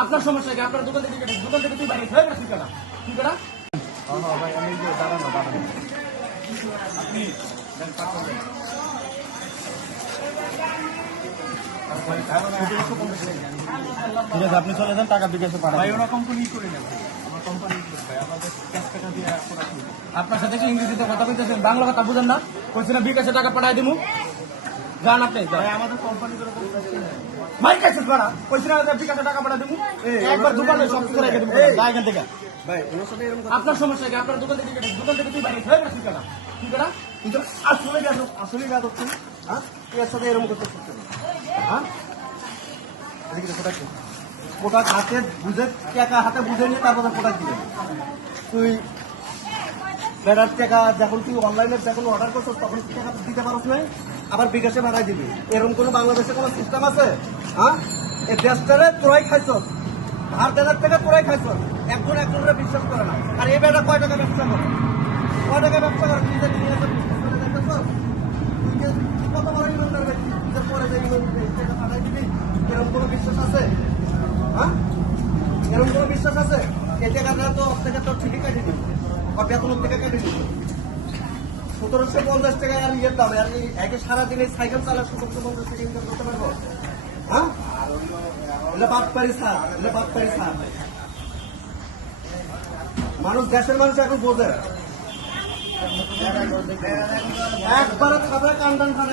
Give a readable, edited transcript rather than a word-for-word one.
আপনার সমস্যা কি? আপনার দোকান থেকে তুই বাইরে হয়ে গেছিস কেন? তুই কেন? ভাই আমি দাঁড়ানো আপনি ঠিক আছে, আপনি চলে যান, টাকা বিকাশে পাঠান। ভাই ওরা কোম্পানি করে নেবে, আমার কোম্পানি ভাই আমাদের ক্যাশ টাকা দিয়ে আপনার সাথে কি ইংরেজিতে কথা বলতেছেন? বাংলা কথা বুঝেন না? কইছি না বিকাশে টাকা পাঠাই দিমু। যান আপনি যান। ভাই আমাদের কোম্পানি করে মার কাছে করা কইছি না বিকাশে টাকা পাঠাই দিমু। একবার দোকানে সব কিছু রেখে দিমু। যা এখান থেকে। ভাই ওনার সাথে এরকম আপনার সমস্যা কি? আপনার দোকান থেকে তুই বাইরে হয়ে গেছিস কেন? তুই কেন? কিন্তু আসলে কাজ হচ্ছে না। হ্যাঁ এর সাথে এরকম করতে হচ্ছে না। হ্যাঁ এদিকে কোটা কি কোটা হাতে বুঝে টাকা হাতে বুঝে নিয়ে তারপরে কোটা দিবেন তুই বেড়ার টাকা যখন তুই অনলাইনে যখন অর্ডার করছিস তখন টাকা দিতে পারছ না, আবার বিকাশে ভাড়াই দিবি। এরকম কোনো বাংলাদেশে কোনো সিস্টেম আছে? হ্যাঁ এই দেশটারে তোরাই খাইছ, ধার দেনার থেকে তোরাই খাইছ, একজনের বিশ্বাস করে না। আর এই বেড়া কয় টাকা ব্যবসা করে, কয় টাকা ব্যবসা করে তুই যে নিয়ে এসে বিশ্বাস করে দেখতেছ? তুই যে কত বড় ইমানদার ব্যক্তি, তুই পরে যে টাকা পাঠাই দিবি, এরকম কোনো বিশ্বাস আছে? হ্যাঁ এরকম কোনো বিশ্বাস আছে? এই টাকাটা তো থেকে তোর ঠিকই কাটিয়ে দিবি, আর বেতনের থেকে কেটে দিবি। 1750 টাকা আর ইয়ের দাম, আর একে সারাদিন এই সাইকেল চালা 1750 টাকা ইনকাম করতে পারবো? হ্যাঁ এটা বাটপাড়ি ছাড়, এটা বাটপাড়ি ছাড়। মানুষ দেশের মানুষ এখন বোঝে, একবারে খাবে কান টান খাবে।